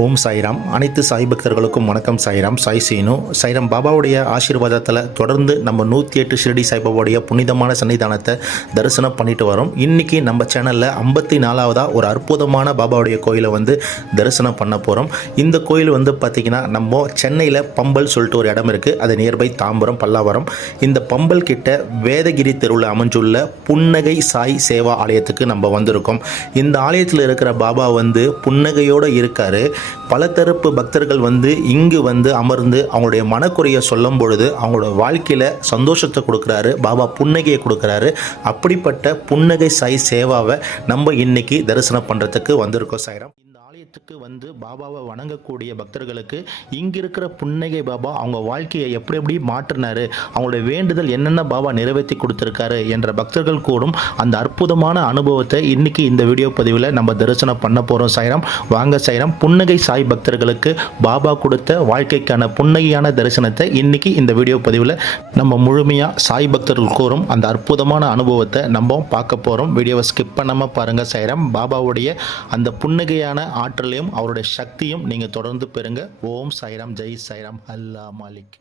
ஓம் சாய்ராம். அனைத்து சாய் பக்தர்களுக்கும் வணக்கம். சாய்ராம், சாய் சீனு. சாய்ராம் பாபாவுடைய ஆசீர்வாதத்தில் தொடர்ந்து நம்ம 108 ஷிரடி சாய்பாபாவுடைய புனிதமான சன்னிதானத்தை தரிசனம் பண்ணிட்டு வரோம். இன்றைக்கி நம்ம சேனலில் 54வதாக ஒரு அற்புதமான பாபாவுடைய கோயிலை தரிசனம் பண்ண போகிறோம். இந்த கோயில் பார்த்திங்கன்னா நம்ம சென்னையில் பம்பல் சொல்லிட்டு ஒரு இடம் இருக்குது. அது நியர்பை தாம்பரம், பல்லாவரம். இந்த பம்பல் கிட்ட வேதகிரி தெருவில் அமைஞ்சுள்ள புன்னகை சாய் சேவா ஆலயத்துக்கு நம்ம வந்திருக்கோம். இந்த ஆலயத்தில் இருக்கிற பாபா புன்னகையோடு இருக்கார். பல தரப்பு பக்தர்கள் இங்கு அமர்ந்து அவங்களுடைய மனக்குறையை சொல்லும் பொழுது அவங்களோட வாழ்க்கையில் சந்தோஷத்தை கொடுக்குறாரு. பாபா புன்னகையை கொடுக்குறாரு. அப்படிப்பட்ட புன்னகை சாய் சேவாவை நம்ம இன்னைக்கு தரிசனம் பண்ணுறதுக்கு வந்திருக்கோம். சாய்ராம், இந்த ஆலயத்துக்கு பாபாவை வணங்கக்கூடிய பக்தர்களுக்கு இங்கே இருக்கிற புன்னகை பாபா அவங்க வாழ்க்கையை எப்படி மாற்றினாரு, அவங்களுடைய வேண்டுதல் என்னென்ன பாபா நிறைவேற்றி கொடுத்துருக்காரு என்ற பக்தர்கள் கூடும் அந்த அற்புதமான அனுபவத்தை இன்னைக்கு இந்த வீடியோ பதிவில் நம்ம தரிசனம் பண்ண போகிறோம். சாய்ராம், வாங்க சாய்ராம். புன்னகை சாய் பக்தர்களுக்கு பாபா கொடுத்த வாழ்க்கைக்கான புன்னகையான தரிசனத்தை இன்னைக்கு இந்த வீடியோ பதிவில் நம்ம முழுமையாக சாய் பக்தர்கள் கூறும் அந்த அற்புதமான அனுபவத்தை நம்ம பார்க்க போகிறோம். வீடியோவை ஸ்கிப் பண்ணாமல் பாருங்கள். சாய்ராம், பாபாவுடைய அந்த புன்னகையான ஆற்றலையும் அவருடைய சக்தியும் நீங்கள் தொடர்ந்து பெறுங்க. ஓம் சாய்ராம், ஜெய் சாய்ராம், அல்லா மாலிக்.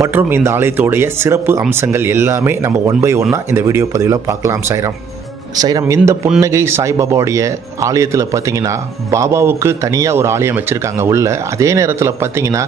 மற்றும் இந்த ஆலயத்தோடைய சிறப்பு அம்சங்கள் எல்லாமே நம்ம ஒன் பை ஒன்னாக இந்த வீடியோ பதிவில் பார்க்கலாம். சாய்ராம், சாய்ராம், இந்த புன்னகை சாய்பாபாவுடைய ஆலயத்தில் பார்த்தீங்கன்னா பாபாவுக்கு தனியாக ஒரு ஆலயம் வச்சுருக்காங்க உள்ள. அதே நேரத்தில் பார்த்தீங்கன்னா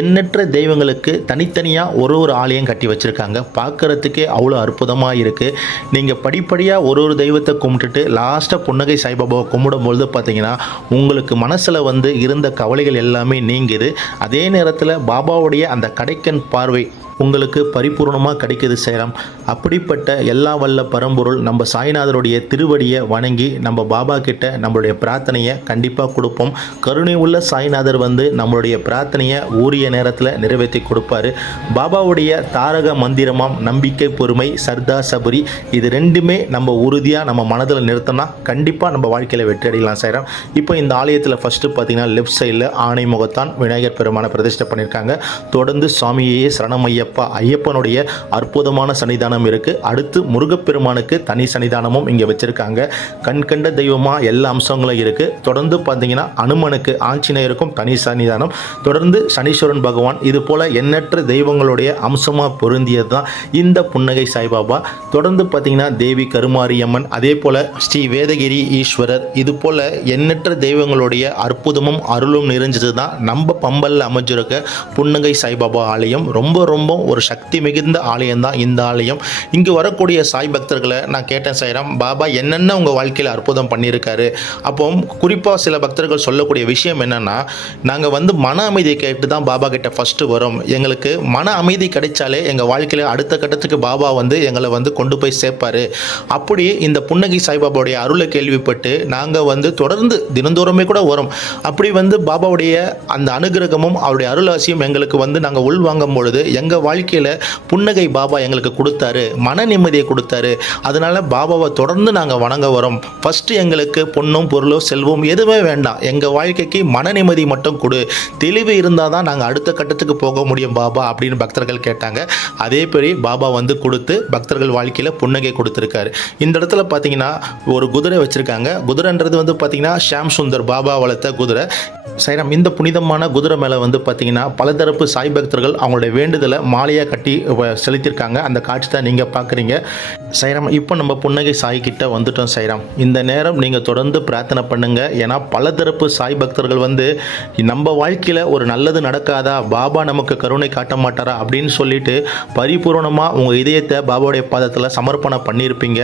எண்ணற்ற தெய்வங்களுக்கு தனித்தனியாக ஒரு ஆலயம் கட்டி வச்சுருக்காங்க. பார்க்குறதுக்கே அவ்வளோ அற்புதமாக இருக்குது. நீங்கள் படிப்படியாக ஒரு தெய்வத்தை கும்பிட்டுட்டு லாஸ்ட்டாக புன்னகை சாய்பாபாவை கும்பிடும்பொழுது பார்த்தீங்கன்னா உங்களுக்கு மனசில் இருந்த கவலைகள் எல்லாமே நீங்குது. அதே நேரத்தில் பாபாவுடைய அந்த கடைக்கண் பார்வை உங்களுக்கு பரிபூர்ணமாக கிடைக்குது. சேரம், அப்படிப்பட்ட எல்லா வல்ல பரம்பொருள் நம்ம சாய்நாதருடைய திருவடியை வணங்கி நம்ம பாபா கிட்ட நம்மளுடைய பிரார்த்தனையை கண்டிப்பாக கொடுப்போம். கருணை உள்ள சாய்நாதர் நம்மளுடைய பிரார்த்தனையை உரிய நேரத்தில் நிறைவேற்றி கொடுப்பாரு. பாபாவுடைய தாரக மந்திரமாம் நம்பிக்கை, பொறுமை, சர்தா, சபரி, இது ரெண்டுமே நம்ம உறுதியாக நம்ம மனதில் நிறுத்தினா கண்டிப்பாக நம்ம வாழ்க்கையில் வெற்றி அடையலாம். சேரம், இப்போ இந்த ஆலயத்தில் ஃபஸ்ட்டு பார்த்தீங்கன்னா லெஃப்ட் சைடில் ஆணை முகத்தான் விநாயகர் பெருமான பிரதிஷ்டை பண்ணியிருக்காங்க. தொடர்ந்து சுவாமியே சரணமைய ஐயப்பனுடைய அற்புதமான சன்னிதானம் இருக்கு. அடுத்து முருகப்பெருமானுக்கு தனி சன்னிதானமும் இங்க வச்சிருக்காங்க. கண்கண்ட தெய்வமா எல்லா அம்சங்களும் இருக்கு. தொடர்ந்து பார்த்தீங்கன்னா அனுமனுக்கு ஆஞ்சநேயருக்கும் தனி சன்னிதானம். தொடர்ந்து சனீஸ்வரன் பகவான், இது போல எண்ணற்ற தெய்வங்களுடைய அம்சமா பொருந்தியது தான் இந்த புன்னகை சாய்பாபா. தொடர்ந்து பார்த்தீங்கன்னா தேவி கருமாரியம்மன், அதே போல ஸ்ரீ வேதகிரி ஈஸ்வரர், இது போல எண்ணற்ற தெய்வங்களுடைய அற்புதமும் அருளும் நிறைஞ்சது தான் நம்ம பம்பல்ல அமைஞ்சிருக்க புன்னகை சாய்பாபா ஆலயம். ரொம்ப ஒரு சக்தி மிகுந்த ஆலயம் தான் இந்த ஆலயம். இங்கு வரக்கூடிய சாய் பக்தர்களை நான் கேட்டேன். சாய்ராம், பாபா என்னென்ன உங்கள் வாழ்க்கையில் அற்புதம் பண்ணியிருக்காரு. அப்போ குறிப்பாக சில பக்தர்கள் சொல்லக்கூடிய விஷயம் என்னென்னா, நாங்கள் மன அமைதியை கேட்டு தான் பாபா கிட்ட ஃபஸ்ட்டு வரோம். எங்களுக்கு மன அமைதி கிடைச்சாலே எங்கள் வாழ்க்கையில் அடுத்த கட்டத்துக்கு பாபா எங்களை கொண்டு போய் சேர்ப்பார். அப்படி இந்த புன்னகை சாய்பாபாவுடைய அருளை கேள்விப்பட்டு நாங்கள் தொடர்ந்து தினந்தோறுமே கூட வரோம். அப்படி பாபாவுடைய அந்த அனுகிரகமும் அவருடைய அருளாசியும் எங்களுக்கு நாங்கள் உள்வாங்கும் பொழுது எங்கள் வாழ்க்கையில் புன்னகை பாபா எங்களுக்கு கொடுத்தாரு, மன நிம்மதியை கொடுத்தாரு. அதனால பாபாவை தொடர்ந்து நாங்கள் வணங்க வரோம். ஃபஸ்ட்டு எங்களுக்கு பொண்ணும் பொருளோ செல்வம் எதுவுமே வேண்டாம், எங்கள் வாழ்க்கைக்கு மன நிம்மதி மட்டும் கொடு, தெளிவு இருந்தால் தான் நாங்கள் அடுத்த கட்டத்துக்கு போக முடியும் பாபா அப்படின்னு பக்தர்கள் கேட்டாங்க. அதே பெரிய பாபா கொடுத்து பக்தர்கள் வாழ்க்கையில் புன்னகை கொடுத்துருக்காரு. இந்த இடத்துல பார்த்தீங்கன்னா ஒரு குதிரை வச்சுருக்காங்க. குதிரைன்றது பார்த்தீங்கன்னா ஷாம் சுந்தர் பாபா வளர்த்த குதிரை. சைராம், இந்த புனிதமான குதிரை மேலே பார்த்தீங்கன்னா பலதரப்பு சாய் பக்தர்கள் அவங்களுடைய வேண்டுதலை மாலையாக கட்டி செலுத்தியிருக்காங்க. அந்த காட்சி தான் நீங்கள் பார்க்குறீங்க. சைராம், இப்போ நம்ம புன்னகை சாய் கிட்ட வந்துட்டோம். சைராம், இந்த நேரம் நீங்கள் தொடர்ந்து பிரார்த்தனை பண்ணுங்க. ஏன்னா பலதரப்பு சாய் பக்தர்கள் நம்ம வாழ்க்கையில் ஒரு நல்லது நடக்காதா, பாபா நமக்கு கருணை காட்ட மாட்டாரா அப்படின்னு சொல்லிட்டு பரிபூர்ணமாக உங்கள் இதயத்தை பாபாவுடைய பாதத்தில் சமர்ப்பணம் பண்ணியிருப்பீங்க.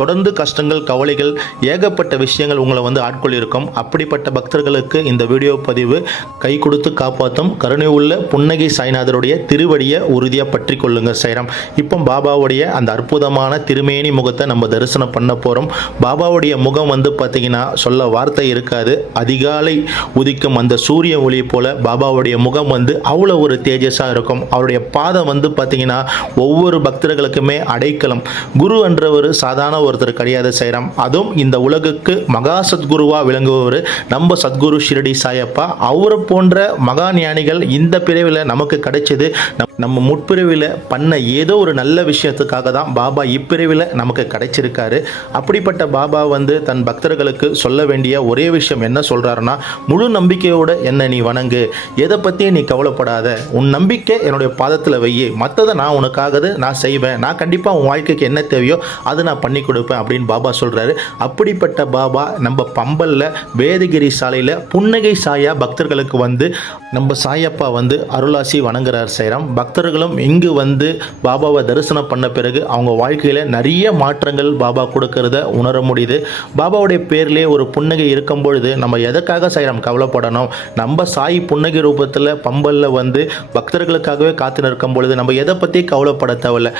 தொடர்ந்து கஷ்டங்கள், கவலைகள், ஏகப்பட்ட விஷயங்கள் உங்களை ஆட்கொள்ளிருக்கும். அப்படிப்பட்ட பக்தர்களுக்கு இந்த வீடியோ பதிவு கை கொடுத்து காப்பாற்றும். கருணை உள்ள புன்னகை சாய்நாதருடைய திருவடியை உறுதியாக பற்றி கொள்ளுங்க. சைராம், இப்போ பாபாவுடைய அந்த அற்புதமான திருமேனி முகத்தை நம்ம தரிசனம் பண்ண போகிறோம். பாபாவுடைய முகம் பார்த்தீங்கன்னா சொல்ல வார்த்தை இருக்காது. அதிகாலை உதிக்கும் அந்த சூரிய ஒளி போல பாபாவுடைய முகம் அவ்வளோ ஒரு தேஜஸாக இருக்கும். அவருடைய பாதம் பார்த்தீங்கன்னா ஒவ்வொரு பக்தர்களுக்குமே அடைக்கலம். குரு என்றவர் சாதாரண ஒருத்தர் கிடையாது. சைராம், அதுவும் இந்த உலகுக்கு மகா சத்குருவாக விளங்குபவர் நம்ம சத்குரு ஷிரடி சாயப்பா. அவரை போன்ற மகா ஞானிகள் இந்த பிரிவில் நமக்கு கிடைச்சது நம்ம முற்பிறவியில் பண்ண ஏதோ ஒரு நல்ல விஷயத்துக்காக தான் பாபா இப்பிறவியில் நமக்கு கிடைச்சிருக்காரு. அப்படிப்பட்ட பாபா வந்து தன் பக்தர்களுக்கு சொல்ல வேண்டிய ஒரே விஷயம் என்ன சொல்கிறாருன்னா, முழு நம்பிக்கையோடு என்னை நீ வணங்கு, எதை பற்றியும் நீ கவலைப்படாத, உன் நம்பிக்கை என்னுடைய பாதத்தில் வையே, மற்றதை நான் உனக்காக நான் செய்வேன், நான் கண்டிப்பாக உன் வாழ்க்கைக்கு என்ன தேவையோ அதை நான் பண்ணி கொடுப்பேன் அப்படின்னு பாபா சொல்கிறாரு. அப்படிப்பட்ட பாபா நம்ம பம்பலில் வேதகிரி சாலையில் புன்னகை சாயா பக்தர்களுக்கு வந்து நம்ம சாயப்பா வந்து அருளாசி வணங்குறார் சாய்ராம். பக்தர்களும் இங்கு வந்து பாபாவை தரிசனம் பண்ண பிறகு அவங்க வாழ்க்கையில் நிறைய மாற்றங்கள் பாபா கொடுக்கறத உணர முடியுது. பாபாவுடைய பேர்லேயே ஒரு புன்னகை இருக்கும் பொழுது நம்ம எதற்காக சாய்ராம் கவலைப்படணும்? நம்ம சாய் புன்னகை ரூபத்தில் பம்பலில் வந்து பக்தர்களுக்காகவே காத்து நிற்கும் பொழுது நம்ம எதை பற்றி கவலைப்பட தேவையில்லை.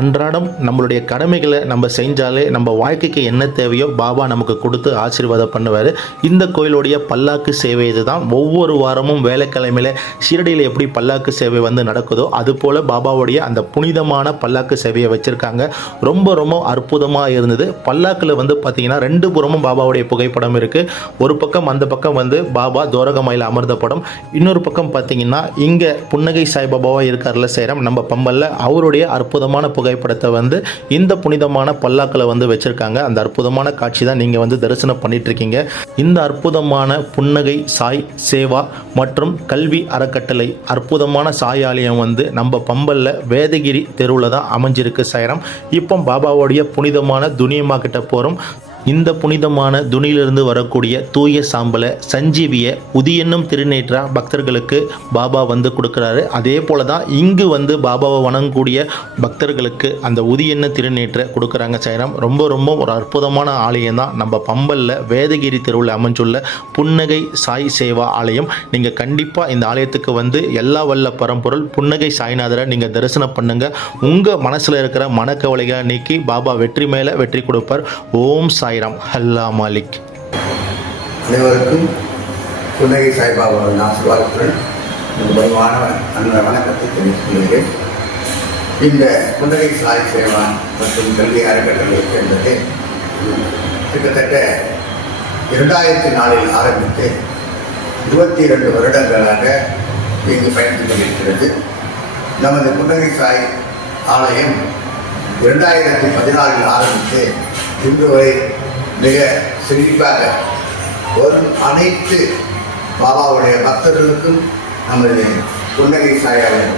அன்றாடம் நம்மளுடைய கடமைகளை நம்ம செஞ்சாலே நம்ம வாழ்க்கைக்கு என்ன தேவையோ பாபா நமக்கு கொடுத்து ஆசீர்வாதம் பண்ணுவார். இந்த கோயிலுடைய பல்லாக்கு சேவை இதுதான். ஒவ்வொரு வாரமும் வேலைக்கிழமையில் ஷீரடியில் எப்படி பல்லாக்கு சேவை வந்து நடக்குதோ அதுபோல் பாபாவுடைய அந்த புனிதமான பல்லாக்கு சேவையை வச்சுருக்காங்க. ரொம்ப ரொம்ப அற்புதமாக இருந்தது. பல்லாக்கில் வந்து பார்த்திங்கன்னா 2 புறமும் பாபாவுடைய புகைப்படம் இருக்குது. ஒரு பக்கம் அந்த பக்கம் வந்து பாபா தோரகமாயில் அமர்ந்த படம், இன்னொரு பக்கம் பார்த்திங்கன்னா இங்கே புன்னகை சாய்பாபாவாக இருக்கார்ல சேரம் நம்ம பம்பலில், அவருடைய அற்புதமான புகைப்படத்தை வந்து இந்த புனிதமான பல்லாக்கில் வந்து வச்சுருக்காங்க. அந்த அற்புதமான காட்சி தான் நீங்கள் வந்து தரிசனம் பண்ணிட்டு இருக்கீங்க. இந்த அற்புதமான புன்னகை சாய் சேவா மற்றும் கல்வி அறக்கட்டளை அற்புதமான சாய் ஆலயம் வந்து நம்ம பம்பலில் வேதகிரி தெருவில் தான் அமைஞ்சிருக்கு சாய்ராம். இப்போ பாபாவுடைய புனிதமான துனியம்மா கிட்ட போகிறோம். இந்த புனிதமான துணியிலிருந்து வரக்கூடிய தூய சாம்பலை சஞ்சீவியை உதியென்னும் திருநேற்றா பக்தர்களுக்கு பாபா வந்து கொடுக்குறாரு. அதே போல தான் இங்கு வந்து பாபாவை வணங்கக்கூடிய பக்தர்களுக்கு அந்த உதியென்ன திருநேற்றை கொடுக்குறாங்க சாய்ராம். ரொம்ப ரொம்ப ஒரு அற்புதமான ஆலயம் தான் நம்ம பம்பலில் வேதகிரி தெருவில் அமைஞ்சுள்ள புன்னகை சாய் சேவா ஆலயம். நீங்கள் கண்டிப்பாக இந்த ஆலயத்துக்கு வந்து எல்லா வல்ல பரம்பொருள் புன்னகை சாய்நாதரை நீங்கள் தரிசனம் பண்ணுங்கள். உங்கள் மனசில் இருக்கிற மனக்கவலைகளை நீக்கி பாபா வெற்றி மேலே வெற்றி கொடுப்பார். ஓம் சாய்ராம். அல்லா மாலிக். அனைவருக்கும் புன்னகை சாய்பாபாவின் ஆசீர்வாதத்துடன் பரிவான வணக்கத்தை தெரிவித்துக் கொள்கிறேன். இந்த புன்னகை சாய் சேவா மற்றும் கல்வி அறக்கட்டளை என்பது கிட்டத்தட்ட 2004 ஆரம்பித்து 22 வருடங்களாக இங்கு பயணித்துக் கொண்டிருக்கிறது. நமது புன்னகை சாய் ஆலயம் 2014 ஆரம்பித்து இன்று வரை மிக சிறப்பாக வரும் அனைத்து பாபாவுடைய பக்தர்களுக்கும் நமது புன்னகை சாயாளர்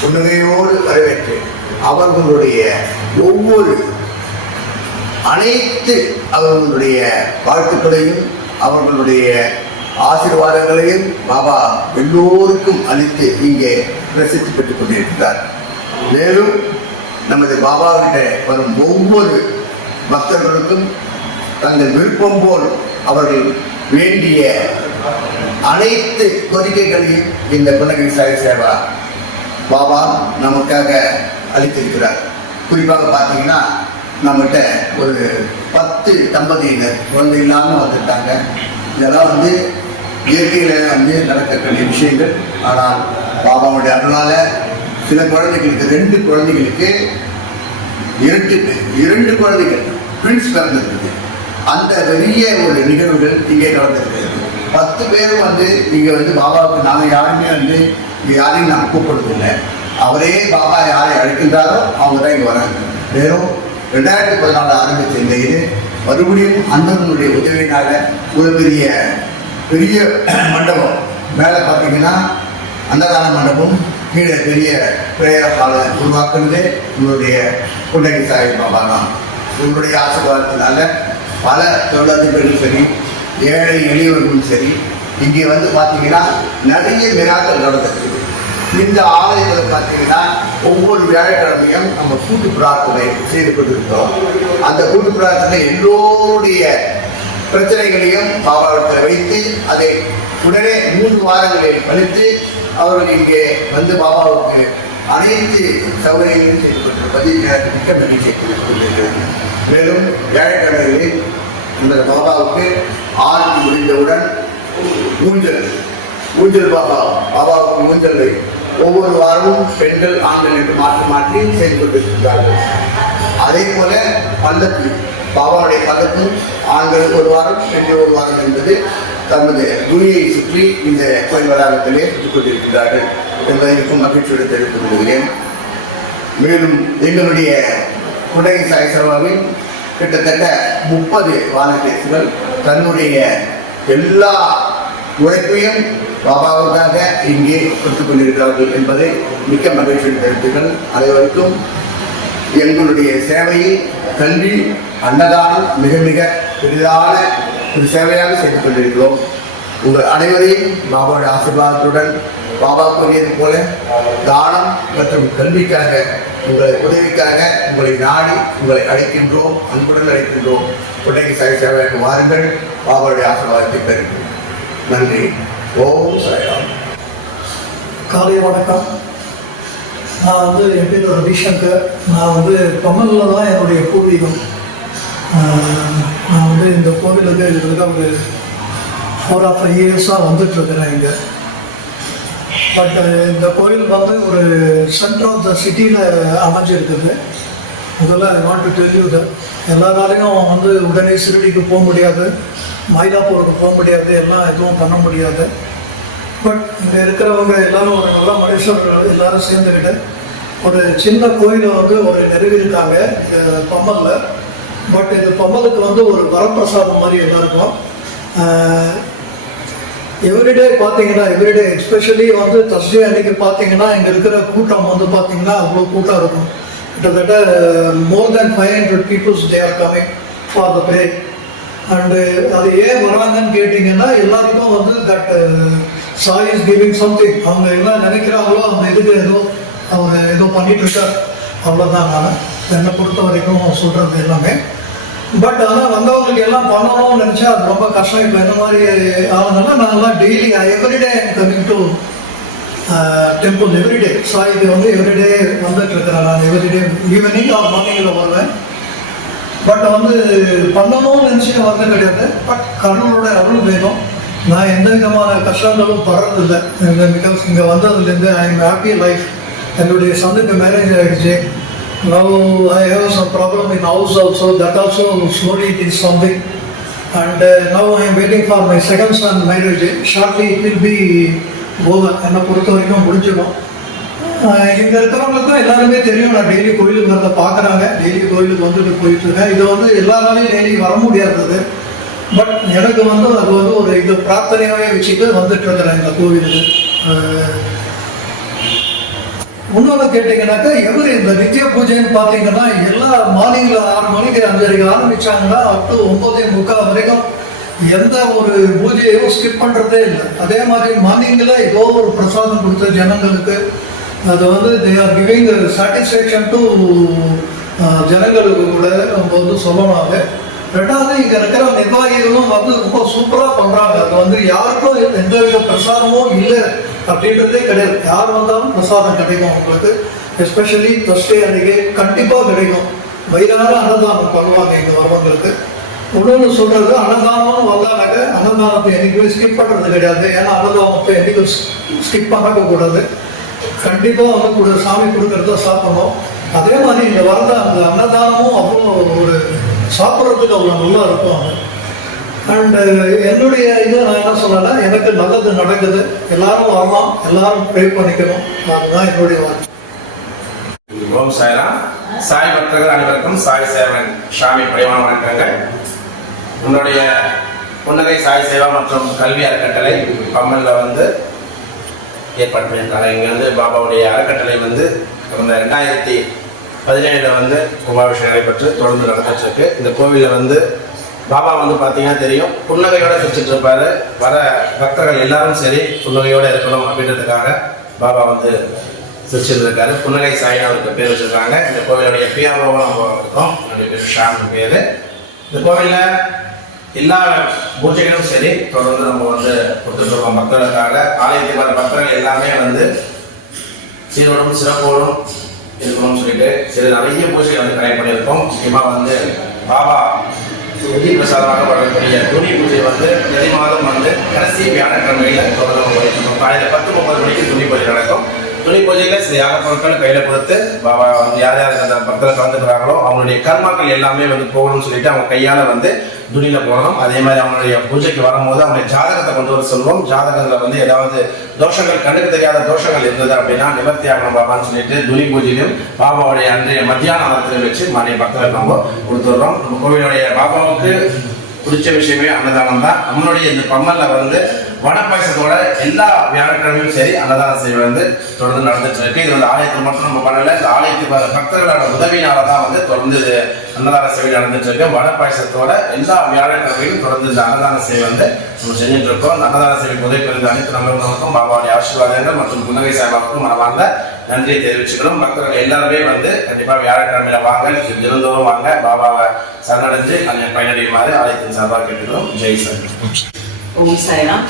புன்னகையோடு வரவேற்று அவர்களுடைய ஒவ்வொரு அனைத்து அவர்களுடைய வாழ்த்துக்களையும் அவர்களுடைய ஆசீர்வாதங்களையும் பாபா எல்லோருக்கும் அளித்து இங்கே பிரசித்தி பெற்றுக் கொண்டிருக்கிறார். மேலும் நமது பாபாவிட்ட வரும் ஒவ்வொரு பக்தர்களுக்கும் தங்கள் விருப்பம் போல் அவர்கள் வேண்டிய அனைத்து கோரிக்கைகளையும் இந்த புன்னகை சாய் சேவா பாபா நமக்காக அளித்திருக்கிறார். குறிப்பாக பார்த்தீங்கன்னா நம்மகிட்ட ஒரு 10 தம்பதியினர் குழந்தை இல்லாமல் வந்துட்டாங்க. இதெல்லாம் வந்து இயற்கையில் வந்து நடக்கக்கூடிய விஷயங்கள். ஆனால் பாபாவுடைய அருளால் சில குழந்தைகளுக்கு 2 குழந்தைகளுக்கு 2 குழந்தைகள் ட்வின்ஸ் பிறந்திருக்குது. அந்த பெரிய ஒரு நிகழ்வுகள் இங்கே நடந்திருக்கிறது. 10 பேரும் வந்து இங்கே வந்து பாபாவுக்கு நாங்கள் யாருமே வந்து இங்கே யாரையும் நாங்கள் கூப்பிடுறதில்லை. அவரே பாபா யாரை அழைக்கின்றாரோ அவங்க தான் இங்கே வராங்க. வெறும் 2014 ஆரம்பித்த இந்த இது மறுபடியும் அண்ணனுடைய உதவியினால ஒரு பெரிய மண்டபம் மேலே பார்த்தீங்கன்னா அன்னதான மண்டபம், கீழே பெரிய பிரேயர் ஹாலை உருவாக்குறது உங்களுடைய புன்னகை சாய் பாபா தான். உங்களுடைய ஆசீர்வாதத்தினால பல தொழிலதிபர்களும் சரி, ஏழை எளியவர்களும் சரி, இங்கே வந்து பார்த்தீங்கன்னா நிறைய மிராக்கள் நடந்திருக்குது. இந்த ஆலயத்தில் பார்த்தீங்கன்னா ஒவ்வொரு வியாழக்கிழமையும் நம்ம கூட்டு பிரார்த்தனை செய்து கொண்டிருக்கிறோம். அந்த கூட்டு பிரார்த்தனை எல்லோருடைய பிரச்சனைகளையும் பாபாவிடத்தில் வைத்து அதை உடனே 3 வாரங்களில் கழித்து அவர்கள் இங்கே வந்து பாபாவுக்கு அனைத்து சௌகரியங்களையும் செய்து கொண்டிருப்பது எனக்கு மிக்க மகிழ்ச்சியை கொண்டிருக்கிறது. மேலும் வியாழக்கிழமைகளில் இந்த பாபாவுக்கு ஆரம்பி முடிந்தவுடன் ஊஞ்சல் பாபாவுக்கு ஊஞ்சலை ஒவ்வொரு வாரமும் பெண்கள் ஆண்கள் என்று மாற்றி செய்து கொண்டிருக்கிறார்கள். அதே போல பல்லக்கு பாபாவுடைய பல்லக்கு ஆண்கள் ஒரு வாரம் பெண்கள் ஒரு வாரம் என்பது தமது துணியை சுற்றி இந்த கோயில் வளாகத்திலே சுற்றிக் கொண்டிருக்கிறார்கள் என்பதற்கும் மகிழ்ச்சியோடு தெரிவித்துக் கொள்கிறேன். மேலும் எங்களுடைய குடை சாய் சபாவின் கிட்டத்தட்ட 30 வாலண்டியர்ஸ்கள் தன்னுடைய எல்லா உழைப்பையும் பாபாவுக்காக இங்கே கொடுத்துக் கொண்டிருக்கிறார்கள் என்பதை மிக்க மகிழ்ச்சியில் தெரிவித்துகள். அனைவருக்கும் எங்களுடைய சேவையில் கல்வி அன்னதானம் மிக மிக பெரிதான ஒரு சேவையாக செய்து கொண்டிருக்கிறோம். உங்கள் அனைவரையும் பாபாவுடைய ஆசீர்வாதத்துடன் பாபா கூறியது போல தானம் மற்றும் கல்விக்காக உங்கள் உதவிக்காக உங்களை நாடி உங்களை அழைக்கின்றோம், அன்புடன் அழைக்கின்றோம். கொட்டகை சாய் சேவைக்கு வாருங்கள், பாபாவுடைய ஆசீர்வாதத்தை பெறுகிறோம். நன்றி. ஓம் சாய்ராம். காலை வணக்கம். நான் வந்து என் பேர் ரவிசங்கர். நான் வந்து கமலில் தான் என்னுடைய பூர்வீகம். நான் வந்து இந்த கோவிலுக்கு கிட்டத்தட்ட ஒரு 4 or 5 இயர்ஸாக வந்துட்டுருக்கிறேன் இங்கே. பட் இந்த கோயில் வந்து ஒரு சென்டர் ஆஃப் த சிட்டியில் அமைஞ்சிருக்குது. முதல்ல I want to tell you that எல்லாராலையும் வந்து உடனே சிறுடிக்கு போக முடியாது, மயிலாப்பூருக்கு போக முடியாது, எல்லாம் எதுவும் பண்ண முடியாது. பட் இங்கே இருக்கிறவங்க எல்லாரும் ஒரு நல்ல மனுஷர்கள் எல்லாரும் சேர்ந்துக்கிட்டு ஒரு சின்ன கோயிலை வந்து ஒரு நிறுவிருக்காங்க பம்மலில். பட் இந்த பம்மலுக்கு வந்து ஒரு வரப்பிரசாதம் மாதிரி எல்லாருக்கும் எவ்ரிடே பார்த்தீங்கன்னா, எவ்ரிடே எஸ்பெஷலி வந்து தர்ஸ்டே அன்னைக்கு பார்த்தீங்கன்னா இங்கே இருக்கிற கூட்டம் வந்து பார்த்தீங்கன்னா அவ்வளோ கூட்டம் இருக்கும். கிட்டத்தட்ட more than 500 people they are coming for the prayer. And அது ஏன் வராங்கன்னு கேட்டிங்கன்னா எல்லாருக்கும் வந்து that Sai is giving something. அவங்க என்ன நினைக்கிறாங்களோ அந்த இதுக்கு அவங்க ஏதோ பண்ணிட்டு இருக்கார், அவ்வளோதான். நான் என்னை பொறுத்த வரைக்கும் சொல்கிறது எல்லாமே. பட் ஆனால் வந்தவங்களுக்கு எல்லாம் பண்ணணும்னு நினச்சா அது ரொம்ப கஷ்டம். இப்போ என்ன மாதிரி ஆனதுனால நாங்கள்லாம் daily everyday coming to temple everyday. சாய்க்கு வந்து எவ்ரிடே வந்துட்டு இருக்கிறேன். நான் எவ்ரிடே ஈவினிங் ஆர் மார்னிங்கில் வருவேன். பட் வந்து பண்ணணும்னு நினச்சி வந்து கிடையாது. பட் கடவுளோட அருள் வேணும். நான் எந்த விதமான கஷ்டங்களும் படுறதில்லை. பிகாஸ் இங்கே வந்ததுலேருந்து ஐ எம் ஹாப்பி லைஃப். என்னுடைய சனுக்கு மேரேஜ் ஆகிடுச்சு. Now I have some problem in house also. That also slowly it is something. And now I am waiting for my second son marriage. Shortly it will be over. என்னை பொறுத்த வரைக்கும் முடிஞ்சிடும். இங்கே இருக்கிறவங்களுக்கும் எல்லாருமே தெரியும், நான் டெய்லி கோயிலுக்கு வரத பார்க்குறாங்க. டெய்லி கோயிலுக்கு வந்துட்டு போயிட்டு இருக்கேன். இது வந்து எல்லாராலையும் டெய்லி வர முடியாதது. பட் எனக்கு வந்து அது வந்து ஒரு இது பிரார்த்தனையாகவே வச்சுட்டு வந்துட்டு இருக்கிறேன் இந்த கோவிலுக்கு. இன்னொன்று கேட்டிங்கன்னாக்கா இந்த நித்திய பூஜைன்னு பார்த்தீங்கன்னா எல்லா மார்னிங்கில் 6 மணிக்கு 5:30 ஆரம்பித்தாங்கன்னா அப் டு 9:45 வரைக்கும் எந்த ஒரு பூஜையும் ஸ்கிப் பண்ணுறதே இல்லை. அதே மாதிரி மார்னிங்கில் ஏதோ ஒரு பிரசாதம் கொடுத்த ஜனங்களுக்கு அது வந்து they are giving satisfaction to ஜனங்களுக்கு கூட நம்ம வந்து சொல்லணும். அது ரெண்டாவது இங்கே இருக்கிற நிர்வாகிகளும் வந்து ரொம்ப சூப்பராக பண்ணுறாங்க. அது வந்து யாருக்கும் எந்த வித பிரசாதமும் இல்லை அப்படின்றதே கிடையாது. யார் வந்தாலும் பிரசாதம் கிடைக்கும் உங்களுக்கு. எஸ்பெஷலி தர்ஸ்டே அன்றைக்கி கண்டிப்பாக கிடைக்கும். வயிறார அன்னதானம் பண்ணுவாங்க இங்கே வரவங்களுக்கு. இன்னொன்று சொல்கிறது, அன்னதானம்னு வந்தாங்க அன்னதானத்தை என்றைக்குமே ஸ்கிப் பண்ணுறது கிடையாது. ஏன்னா அன்னதானத்தை என்றைக்கும் ஸ்கிப் பண்ணக்கூடாது. கண்டிப்பாக வந்து சாமி கொடுக்கறத சாப்பிடணும். அதே மாதிரி இங்கே வரத அந்த அன்னதானமும் அவ்வளோ ஒரு சாப்பிட்றதுக்கு அவ்வளோ நல்லா இருக்கும். அண்டு என்னுடைய இது நான் என்ன சொல்லலை, எனக்கு நல்லது நடக்குது. எல்லாரும் வரலாம், எல்லாரும் ப்ரே பண்ணிக்கணும். அதுதான் என்னுடைய வாழ்க்கை. ஓம் சாய்ராம். சாய் பக்தர்கள் அனைவருக்கும் சாய் சேவன் ஷாமி பரிவான வணக்கங்கள். உன்னுடைய புன்னகை சாய் சேவா மற்றும் கல்வி அறக்கட்டளை பம்மலில் வந்து ஏற்பாடு பண்ணியிருக்காங்க. இங்கே வந்து பாபாவுடைய அறக்கட்டளை வந்து கடந்த 2017 வந்து கும்பாபிஷேகம் நடைபெற்று தொடர்ந்து நடந்துட்டு இருக்கு. இந்த கோவிலில் வந்து பாபா வந்து பார்த்தீங்கன்னா தெரியும், புன்னகையோடு சிரிச்சிட்டு இருப்பாரு. வர பக்தர்கள் எல்லாரும் சரி புன்னகையோடு இருக்கணும் அப்படின்றதுக்காக பாபா வந்து சிரிச்சிட்டு இருக்காரு. புன்னகை சாயின்னு அவருக்கு பேர் வச்சிருக்காங்க. இந்த கோவிலுடைய பிஆர்ஓவும் நம்ம இருக்கோம். என்னுடைய பேர் ஷாம் பேர். இந்த கோவிலில் எல்லா பூஜைகளும் சரி தொடர்ந்து நம்ம வந்து கொடுத்துட்ருக்கோம் பக்தர்களுக்காக. ஆலயத்துக்கு வர பக்தர்கள் எல்லாமே வந்து சீரோடும் சிறப்போடும் இருக்கணும்னு சொல்லிட்டு சில நிறைய பூஜைகள் வந்து கனெக்ட் பண்ணியிருக்கோம். முக்கியமாக வந்து பாபா நிதி பிரசாதமாக வழங்கக்கூடிய துணி பூஜை வந்து மாதம் வந்து கடைசி வியாழக்கிழமையில் தொடர்ந்து நம்ம பண்ணியிருக்கோம். காலையில் 10:30 மணிக்கு துணி பூஜை நடக்கும். துணி பூஜையில சில யாக பொருட்கள் கையில கொடுத்து பாபா வந்து யார் யாருக்கு அந்த பக்தர்கள் கலந்துக்கிறாங்களோ அவங்களுடைய கர்மாக்கள் எல்லாமே வந்து போகணும்னு சொல்லிட்டு அவங்க கையால வந்து துணியில போடணும். அதே மாதிரி அவங்களுடைய பூஜைக்கு வரும்போது அவங்களுடைய ஜாதகத்தை கொண்டு வர சொல்லுவோம். ஜாதகத்துல வந்து ஏதாவது தோஷங்கள், கண்ணுக்கு தெரியாத தோஷங்கள் இருந்தது அப்படின்னா நிவர்த்தி ஆகணும் பாபான்னு சொல்லிட்டு துணி பூஜையிலும் பாபாவுடைய அன்றைய மத்தியான நேரத்தில் வச்சு மறுபடியும் பக்தர்கள் நம்ம கொடுத்துடுறோம். நம்ம கோவிலுடைய பாபாவுக்கு பிடிச்ச விஷயமே அன்னதானம் தான். நம்மளுடைய இந்த பம்மல்ல வந்து வடப்பாயசத்தோட எல்லா வியாழக்கிழமையும் சரி அன்னதான சேவை வந்து தொடர்ந்து நடந்துட்டு இருக்கு. இது வந்து ஆலயத்தில் மட்டும் நம்ம பண்ணல, இந்த ஆலயத்துக்கு வர பக்தர்களோட உதவியினால தான் வந்து தொடர்ந்து அன்னதான சேவை நடந்துட்டு இருக்கு. வடப்பாயசத்தோட எல்லா வியாழக்கிழமையும் தொடர்ந்து இந்த அன்னதான சேவை வந்து நம்ம செஞ்சுட்டு இருக்கோம். இந்த அன்னதான சேவைக்கு உதவி புரிந்த அனைத்து நல்லவர்களுக்கும் பாபாவுடைய ஆசீர்வாதங்கள் மற்றும் புன்னகை சாய்பாவுக்கும் மனமார்ந்த நன்றியை தெரிவிச்சுக்கணும். பக்தர்கள் எல்லாருமே வந்து கண்டிப்பா வியாழக்கிழமையில வாங்க, தினந்தோறும் வாங்க, பாபாவை சரணடைஞ்சு பயனடையுமாறு ஆலயத்தின் சார்பாக கேட்டுக்கிறோம். ஜெய் சாய். ஓம் சாய்ராம்.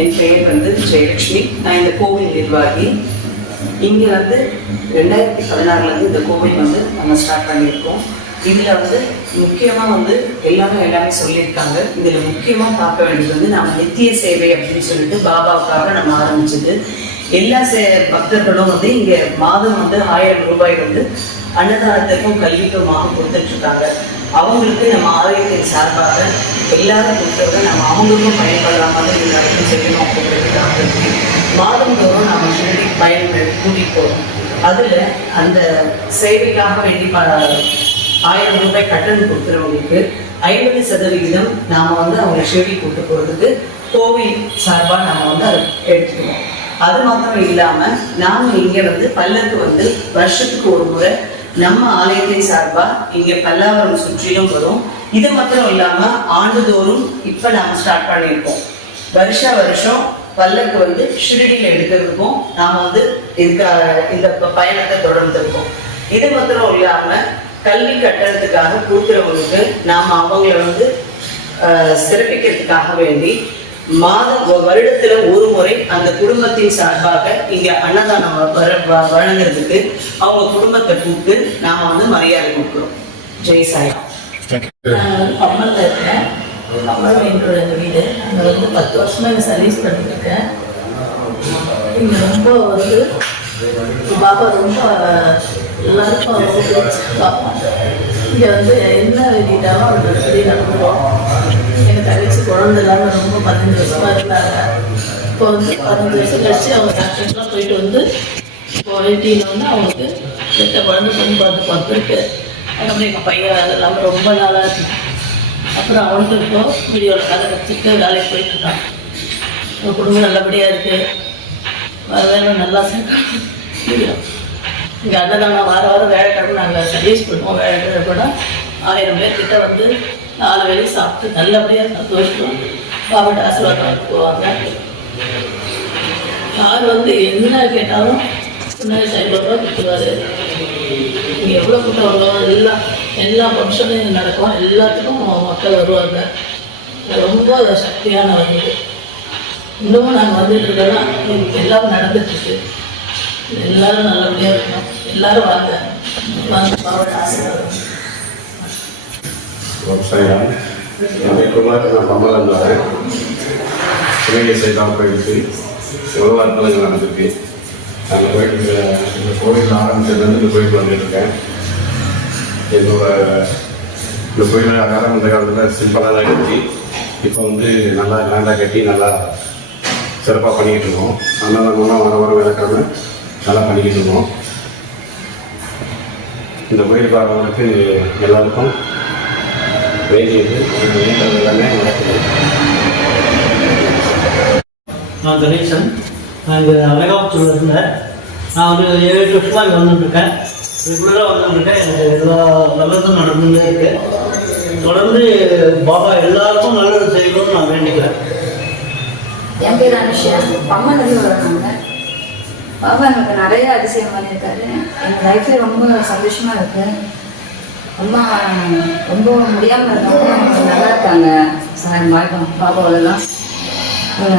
என் பெயர் வந்து ஜெயலட்சுமி. நான் இந்த கோவில் நிர்வாகி. இங்கே வந்து 2016 இந்த கோவில் வந்து நம்ம ஸ்டார்ட் பண்ணியிருக்கோம். இதில் வந்து முக்கியமாக வந்து எல்லாமே சொல்லியிருக்காங்க. இதில் முக்கியமாக பார்க்க வேண்டியது வந்து நம்ம நித்திய சேவை அப்படின்னு சொல்லிட்டு பாபாவுக்காக நம்ம ஆரம்பிச்சது. எல்லா பக்தர்களும் வந்து இங்கே மாதம் வந்து 1000 ரூபாய் வந்து அன்னதானத்துக்கும் கல்விக்குமாக கொடுத்துட்ருக்காங்க. அவங்களுக்கு நம்ம ஆலயத்தின் சார்பாக எல்லாரும் கொடுத்தவங்க நம்ம அவங்களுக்கும் பயன்படுற மாதிரி எல்லாருக்கும் செய்யணும் அப்படிங்கிறதுக்காக மாதந்தோறும் நம்ம சொல்லி பயன்படுத்தி கூட்டிகிட்டு போகிறோம். அதில் அந்த சேவைக்காக வேண்டி 1000 ரூபாய் கட்டணம் கொடுக்குறவங்களுக்கு 50% நாம் வந்து அவங்க ஷெடி கூட்டு போகிறதுக்கு கோவில் சார்பாக நம்ம வந்து அதை எடுத்துக்கணும். அது மாத்திரம் இல்லாமல் நாம் இங்கே வந்து பல்லக்கு வந்து வருஷத்துக்கு ஒரு முறை நம்ம ஆலயத்தின் சார்பா இங்க பல்லாவரம் சுற்றிலும் வரும். இது மாத்திரம் இல்லாம ஆண்டுதோறும் இப்ப நாம ஸ்டார்ட் பண்ணியிருக்கோம். வருஷம் பல்லக்கு வந்து ஷிரடியில் எடுக்கிறதுக்கும் நாம வந்து இந்த பயணத்தை தொடர்ந்து இருக்கோம். இது மாத்திரம் இல்லாம கல்வி கட்டணத்துக்காக கொடுக்குறவங்களுக்கு நாம அவங்கள வந்து சிறப்பிக்கிறதுக்காக வேண்டி வருடத்துல ஒரு முறை அந்த குடும்பத்தின் சார்பாக இங்க அன்னதானம் வழங்குறதுக்கு அவங்க குடும்பத்தை கூப்பிட்டு நாம வந்து மரியாதை கொடுக்குறோம். ஜெய் சாய்ராம். பம்மல்ல இருக்கேன். பம்மல் என்னோட வீடு. அங்கே வந்து 10 வருஷமா இங்கே சர்வீஸ் பண்ணியிருக்கேன். இங்கே ரொம்ப வந்து பாபா ரொம்ப எல்லாருக்கும் பார்ப்போம். இங்கே வந்து என்ன வேண்டிட்டாலும் அது நல்லபடி நடந்துடும். எங்கள் தங்கச்சி குழந்தை இல்லாமல் ரொம்ப 15 வருஷமாக இருந்தாங்க. இப்போ வந்து 15 வருஷம் கழிச்சு அவங்க டாக்டர்ஸ்லாம் போயிட்டு வந்து இப்போ 18 வந்து அவங்களுக்கு எட்ட குழந்தை பொண்ணு பார்த்துருக்கு. அதுக்கப்புறம் எங்கள் பையன் வேலை இல்லாமல் ரொம்ப நாளாக இருந்தான். அப்புறம் அவனுக்கு இப்போ வீடியோவில் கதை கற்றுட்டு வேலைக்கு போயிட்டுருக்கான். எங்கள் குடும்பம் நல்லபடியாக இருக்குது. வேலை நல்லா சேர்க்காங்க. வீடியோ இங்கே அன்னதானம் வாரம் வேலைக்கிழமை நாங்கள் சர்வீஸ் பண்ணுவோம். வேலைக்கிழமை கூட 1000 பேர்கிட்ட வந்து 4 வேலையும் சாப்பிட்டு நல்லபடியாக சந்தோஷம் பாபாட்ட ஆசீர்வாதம் போவாங்க. யார் வந்து என்ன கேட்டாலும் புன்னகை சாய்பாபா கொடுத்துருவாரு. இங்கே எவ்வளோ கூட்டம் வருவாங்க, எல்லா ஃபங்க்ஷனும் நடக்கும். எல்லாத்துக்கும் மக்கள் வருவாங்க. ரொம்ப சக்தியான வந்து இன்னமும் நாங்கள் வந்துட்டு இருக்கோம்னா எல்லாம் நடந்துட்டுருக்கு. எல்லாரும் நல்லபடியாக இருக்கணும். எல்லாரும் வாங்க பாபாட்ட ஆசீர்வாதம். என்னுடைய குடும்பத்தில் நான் பம்மலில் வரேன். சிவகங்கை சைதான் கோயிலுக்கு எவ்வளோ அற்புதங்கள் நடந்திருக்கு. நாங்கள் போயிட்டு இந்த கோயில் ஆரம்பிச்சதுலேருந்து இந்த கோயிலுக்கு வந்துட்டுருக்கேன். இந்த கோயிலை அகாரம் இந்த காலத்தில் சிம்பிளாக தான் கட்டி இப்போ வந்து நல்லா கிராண்டாக கட்டி நல்லா சிறப்பாக பண்ணிக்கிட்டு இருக்கோம். அன்னதானம்லாம் வர விளக்காம நல்லா பண்ணிக்கிட்டு இருக்கோம். இந்த கோயிலுக்கு வரவங்களுக்கு எல்லாருக்கும் வேண்டியது எல்லாமே நடக்குது. நான் கணேசன். நான் இங்கே அழகாபுத்தூரில் இருந்தேன். நான் ஒரு 7 வருஷமாக இங்கே வந்துட்டுருக்கேன். ரெகுலராக வந்துட்டுருக்கேன். எனக்கு எல்லா நல்லதும் நடந்துகிட்டே இருக்குது. தொடர்ந்து பாபா எல்லாருக்கும் நல்லது செய்யணும்னு நான் வேண்டிக்கிறேன். என் பேர் அனுஷா. பம்மலேருந்து வராங்க. பாபா எனக்கு நிறைய அதிசயம் பண்ணியிருக்காரு. எங்கள் லைஃப்ல ரொம்ப சந்தோஷமாக இருக்குது. அம்மா ரொம்ப முடியாமல் இருக்காங்க, நல்லா இருக்காங்க. சார் பாபாவோடலாம்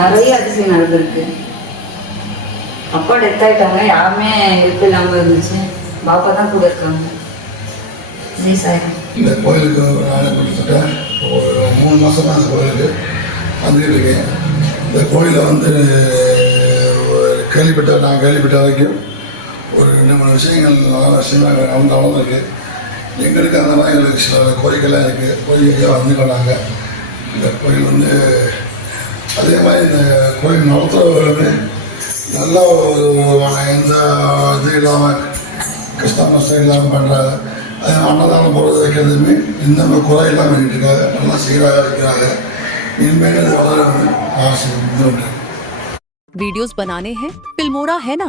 நிறைய அதிசயம் நடந்திருக்கு. அப்பா டெத் ஆகிட்டாங்க, யாருமே ஹெல்ப் இல்லாமல் இருந்துச்சு. பாபா தான் கூட இருக்காங்க. ஜெய் சாய்ராம். இந்த கோயிலுக்கு நான் கிட்டத்தட்ட ஒரு 3 மாதம் தான் அந்த கோயிலுக்கு வந்துக்கிட்டு இருக்கேன். இந்த கோயிலை வந்து நான் கேள்விப்பட்ட வரைக்கும் ஒரு 2-3 விஷயங்கள் நல்ல விஷயமாக வளர்ந்துருக்கு. எங்களுக்கு அந்த மாதிரி எங்களுக்கு சில கோரிக்கைலாம் இருக்குது. கோரிக்கையாக வந்துக்கிறாங்க. இந்த கோயில் வந்து அதே மாதிரி இந்த கோயில் நடத்துகிறவர்கள் வந்து நல்லா ஒரு எந்த இது இல்லாமல் கஷ்டம் இல்லாமல் பண்ணுறாங்க. அது அன்னதானம் போடுறது வைக்கிறதுமே இந்த மாதிரி குறை இல்லாமல் பண்ணிட்டு இருக்காங்க. நல்லா சீராக வைக்கிறாங்க. இனிமேல் வளர ஆசை. वीडियोस बनाने हैं फिल्मोरा है ना।